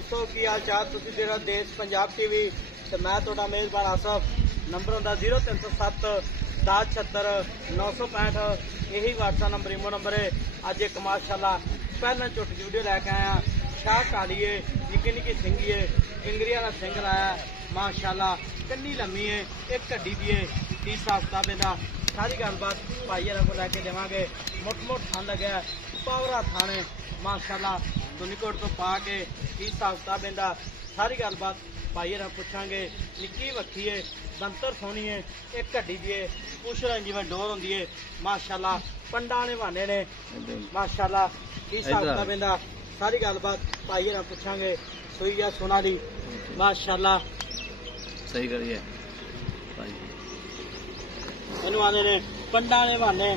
दोस्तों की हाल चाल तुसी तेरा देश पंजाब टीवी ते मैं तुहाडा मेजबान आसफ। नंबर हुंदा 0307 1076 965। यही व्हाट्सएप नंबर इमो नंबर है। अज एक माशाल्लाह पहला झुट वीडियो लैके आया। शाह काली है, निक्की निक्की सिंगी है, इंगरी वाला सिंग लाया माशाल्लाह। कन्नी लम्मी है, एक घड्डी दी है, 30 हफ्ता पैदा। सारी गलबात भाई को लैके देवांगे। मुठ मुठ थान लग्या, पावरा थान है माशाल्लाह। दुनीकोट तो पा के 30 हफ्ता पैदा। सारी गलबात भाई पुछांगे। निक्की वक्खी है, बंतर सोहनी है, एक घड्डी दी है, पुछरा जिवें डोर होंदी है माशाल्लाह। पंडा ने बहाने ने माशाल्लाह। 30 हफ्ता पैदा। सारी गलबात भाई पुछांगे। सुई या सोनाली माशाल्लाह सही करिए इनू आने ने पंडा ने बहाने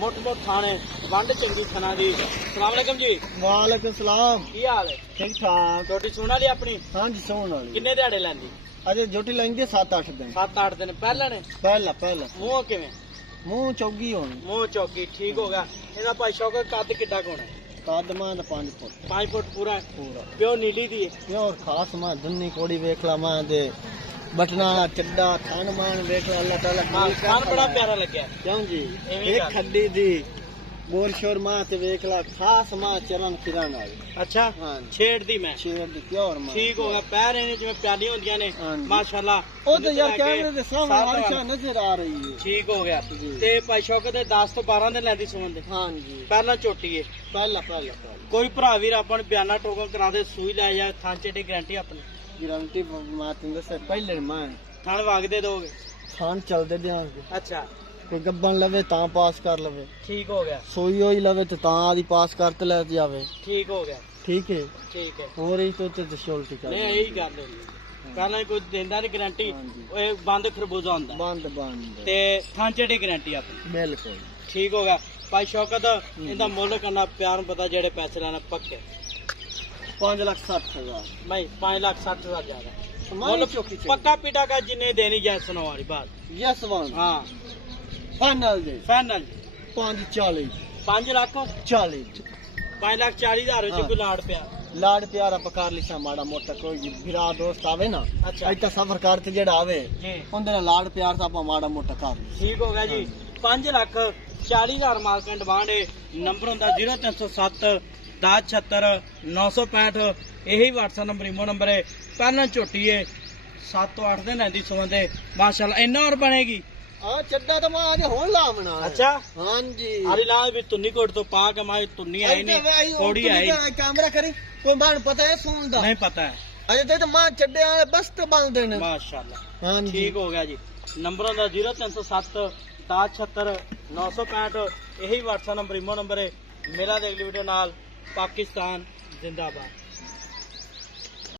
मुठ मुठ थाने वंड चंगी थना दी। सलाम अलैकुम जी। वालेकुम सलाम। की हाल है? ठीक ठाक। रोटी सुना ली अपनी? हाँ जी सोन वाली। किन्ने दिहाड़े लैंदी? अजे जोटी लेंगे 7-8 दिन। 7-8 दिन पहले ने। पहला मूंह किवें? मुंह चौगी होनी। मूंह चौकी ठीक हो गया। ਇਹਦਾ ਭਾਈ ਸ਼ੌਕਤ ਕੱਦ ਕਿੱਡਾ ਕੋਣਾ ਹੈ? कद मां 5 फुट 5 फुट पूरा है। पूरा ਪਿਓ ਨੀਲੀ ਦੀ ਹੈ। प्योर खास मां दुन्नी कोड़ी वेख ला मां दे बटना चड्डा थान मान वेख ला अल्लाह ताला ਖਾਨ ਬੜਾ ਪਿਆਰਾ ਲੱਗਿਆ। क्यों जी एवी एक गल। खड्डी दी गोल शोर मां ते वेख ला खास मां चलन फिरन वाली। ਅੱਛਾ हाँ ਛੇੜਦੀ ਮੈਂ। शेर दी प्योर मां ਠੀਕ ਹੋ ਗਿਆ। ਪੈਰ ਇਹਨੇ ਜਿਵੇਂ ਪਿਆਲੀਆਂ ਹੁੰਦੀਆਂ ਨੇ हाँ जी। ਮਾਸ਼ਾਅੱਲਾ। ओ तो यार कैमरे दे सामने साथ आयशा वाला। नजर आ रही है। ਠੀਕ ਹੋ ਗਿਆ। जी। ਤੇ ਭਾਈ ਸ਼ੌਕਤ ਦੇ 10 ਤੋਂ 12 ਦਿਨ ਲੈਂਦੀ ਸੁਮਨ ਦੇ। हाँ जी ਪਹਿਲਾਂ ਝੋਟੀ ਹੈ। पहला ਕੋਈ ਭਰਾ ਵੀਰ ਆਪਾਂ ਨੂੰ ਬਿਆਨਾ ਟੋਕਨ ਕਰਾ ਦੇ ਸੂਈ ਲੈ ਜਾ ਥਾਂ ਚੇਟੀ ਗਾਰੰਟੀ ਆਪਣੀ। गारंटी मां से पहले मां ਥਣ ਵਗਦੇ ਦੋਗੇ। थान चलते देंगे ਅੱਛਾ कोई गब्बन लवे ता पास कर लवे ਠੀਕ ਹੋ ਗਿਆ। सोई होई लवे तो ता आदि पास करते ले जावे। ਠੀਕ ਹੋ ਗਿਆ। ठीक है ਠੀਕ ਹੈ। और ही तो शोल्टी कर ਨਹੀਂ ਇਹੀ ਗੱਲ ਹੈ। ਪਹਿਲਾਂ ਹੀ ਕੋਈ ਦਿੰਦਾ ਨਹੀਂ ਗਾਰੰਟੀ। ਹਾਂਜੀ। ਉਹ ਬੰਦ ਖਰਬੂਜ਼ਾ ਹੁੰਦਾ बंद ਤੇ ਥਾਂ ਚੇਟੀ ਗਾਰੰਟੀ ਆਪਣੀ। बिल्कुल ਠੀਕ ਹੋ ਗਿਆ। ਭਾਈ ਸ਼ੌਕਤ ਇਹਦਾ ਮੁੱਲ ਕਰਨਾ ਪਿਆਰ ਨੂੰ ਪਤਾ ਜਿਹੜੇ ਪੈਸੇ ਲੈਣਾ ਪੱਕੇ 5,60,000 ਭਾਈ 5,60,000 ਜ਼ਿਆਦਾ हमारी ਮੁੱਲ चौकी पक्का पीटा का जिन्ने देनी जाए सुनो वाली बात। यस वन हाँ फाइनल दे फाइनल 5,40 5 लाख 40 5,40,000 हाँ। कोई लाड़ पिया। लाड प्यारा पकार लिसा माड़ा मोटा कोई भिरा दोस्त आवे ना अच्छा। इतना सफर करते जेड़ा आवे जी उनदे नाल लाड प्यार सा माड़ा मोटा कर ली। ठीक हो गया जी। 5,40,000 मार्केट बांडे। नंबर होंदा 0307 1076 965। यही व्हाट्सएप नंबर इमो नंबर है। पहला झोटी है 7 ਤੋਂ 8 दिन लैंदी सुमन दे माशाल्लाह। इन्ना और बनेगी। हां चड्डा तो मां आज होन लावना है। अच्छा हां जी अरे लाल भी तुन्नी कोट तो पा के माई तुन्नी आई नहीं थोड़ी आई कैमरा करी कोई बाण पता है सोन दा नहीं पता है। अजे तो मां चड्डे वाले बस तो बन देने। माशाल्लाह हां जी ठीक हो गया जी। नंबर होंदा 0307 1076 965। यही व्हाट्सएप नंबर इमो नंबर है मेरा। अगली वीडियो नाल पाकिस्तान जिंदाबाद।